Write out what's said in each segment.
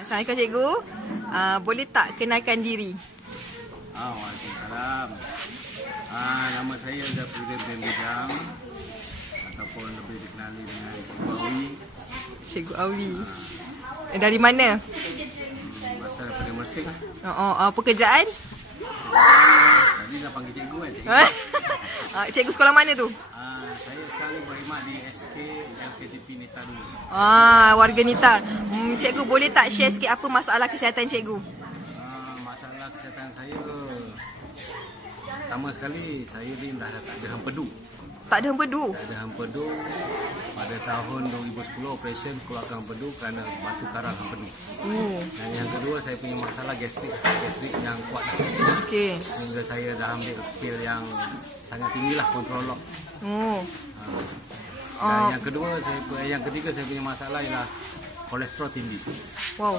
Assalamualaikum cikgu. Boleh tak kenalkan diri? Waalaikumsalam. Nama saya Zafruddin bin Bidang ataupun lebih dikenali dengan Cikgu Awi. Cikgu Awi. Dari mana? Asal daripada Mersing. Pekerjaan? Tadi dah panggil cikgu kan? Cikgu. Cikgu sekolah mana tu? Saya sekarang berkhidmat di SK LKTP Nita dulu. Warga Nita. Cikgu boleh tak share sikit apa masalah kesihatan cikgu? Masalah kesihatan saya, pertama sekali saya ni dah tak ada hempedu. Tak ada hempedu? Tak ada hempedu. Pada tahun 2010 operasi keluarkan hempedu kerana batu karang hempedu. Dan yang kedua saya punya masalah gastrik yang kuat. Okey. Sehingga saya dah ambil pil yang sangat tinggilah kontrolog. Dan yang ketiga saya punya masalah ialah kolesterol tinggi. Wow.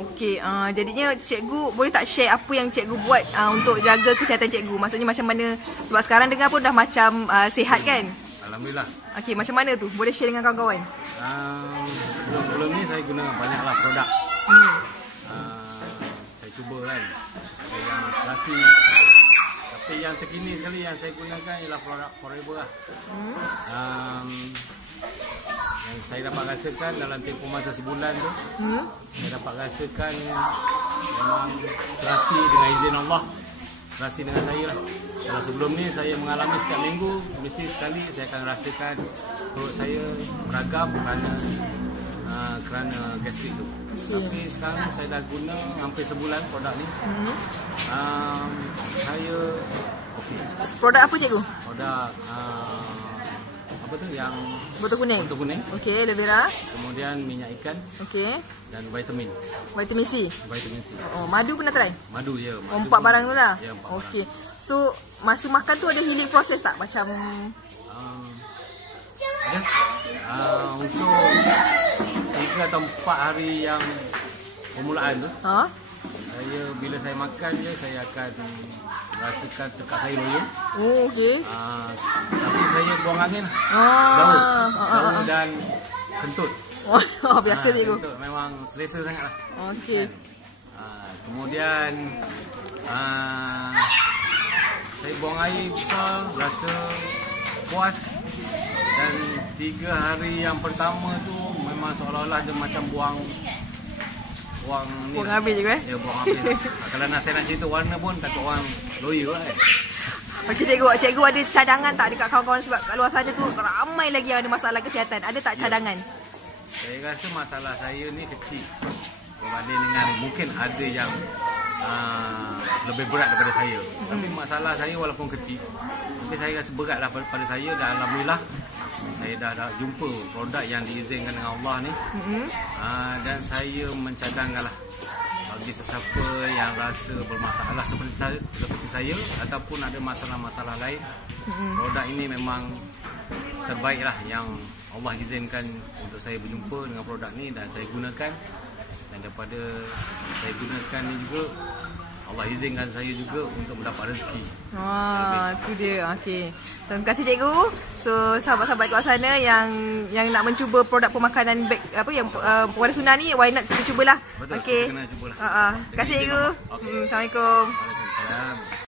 Okey, jadinya cikgu boleh tak share apa yang cikgu buat untuk jaga kesihatan cikgu? Maksudnya macam mana? Sebab sekarang dengar pun dah macam sihat kan? Alhamdulillah. Okey, macam mana tu? Boleh share dengan kawan-kawan? Sebelum ni saya guna banyaklah produk. Saya cuba kan. Ada yang selasi. Tapi yang terkini sekali yang saya gunakan ialah produk Forever lah. Yang saya dapat rasakan dalam tempoh masa sebulan tu, saya dapat rasakan memang serasi dengan izin Allah, serasi dengan saya lah. Kalau sebelum ni saya mengalami setiap minggu, mesti sekali saya akan rasakan perut saya meragam kerana gastrik tu. Tapi sekarang saya dah guna hampir sebulan produk ni. Saya okey. Produk apa cikgu? Produk apa tu yang botol kuning. Botol kuning. Okey, aloe vera. Kemudian minyak ikan. Okey. Dan vitamin. Vitamin C. Vitamin C. Madu pernah try? Madu ya. Madu 4 barang tu lah. Ya, 4 okey. So, masa makan tu ada healing process tak? Macam ada. Untuk 3 atau 4 hari yang permulaan tu. Bila saya makan je saya akan rasakan tekak saya loyo. Okey. Tapi saya buang angin. Daun dan kentut. Biasa cikgu. Memang selesa sangatlah. Okey. Kemudian saya buang air besar, rasa puas. Dan 3 hari yang pertama tu memang seolah-olah dia macam buang habis je kan? Ya, buang habis. Kalau saya nak cerita warna pun kata orang loyo kan. Okey cikgu ada cadangan tak dekat kawan-kawan sebab kat luar sana tu ramai lagi yang ada masalah kesihatan. Ada tak cadangan? Saya rasa masalah saya ni kecil berbanding dengan mungkin ada yang lebih berat daripada saya. Tapi masalah saya walaupun kecil, tapi saya rasa beratlah pada saya dan alhamdulillah saya dah jumpa produk yang diizinkan dengan Allah ni. Dan saya mencadangkanlah bagi sesiapa yang rasa bermasalah seperti saya ataupun ada masalah-masalah lain. Produk ini memang terbaiklah yang Allah izinkan untuk saya berjumpa dengan produk ni dan saya gunakan. Dan daripada saya gunakan ni juga Allah izinkan saya juga untuk mendapat rezeki. Tu dia. Okey. Terima kasih cikgu. So sahabat-sahabat kat sana yang nak mencuba produk pemakanan yang pewarna sunnah ni, why not kita cubalah. Betul. Okey. Kena cubalah. Terima kasih cikgu. Assalamualaikum. Waalaikumsalam.